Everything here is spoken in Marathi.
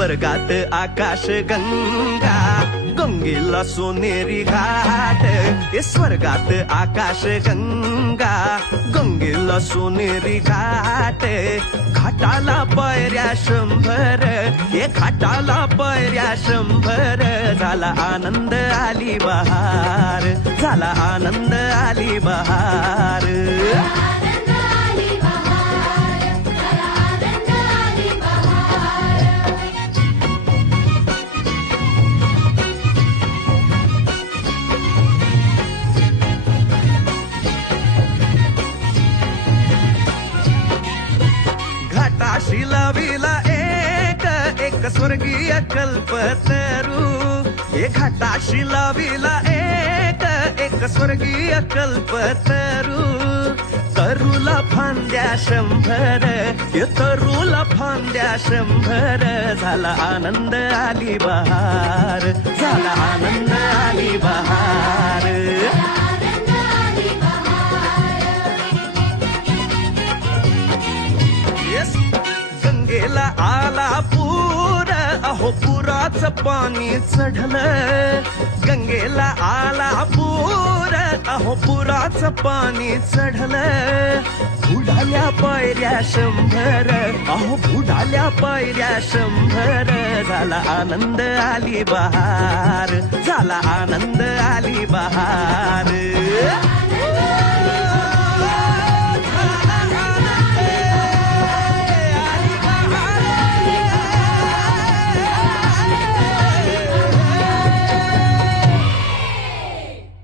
स्वर्गात आकाश गंगा, गंगेला सोनेरी घाट. हे स्वर्गात आकाश गंगा, गंगेला सोनेरी घाट. घाटाला पायऱ्या 100, हे घाटाला पायऱ्या 100. झाला आनंद आली बहार, झाला आनंद आली बहार. घाटाशी लाविला एक स्वर्गीय कल्पतरू. हे घाटाशी लाविला एक स्वर्गीय कल्पतरू. तरूला फांद्या 100, हे तरूला फांद्या 100. झाला आनंद आली बहार, झाला आनंद आली बहार. गंगेला आला पूर, अहो पुराचं पाणी चढलं. गंगेला आला पूर, अहो पुराचं पाणी चढलं. बुडाल्या पायऱ्या 100, अहो बुडाल्या पायऱ्या 100. झाला आनंद आली बहार, झाला आनंद आली बहार.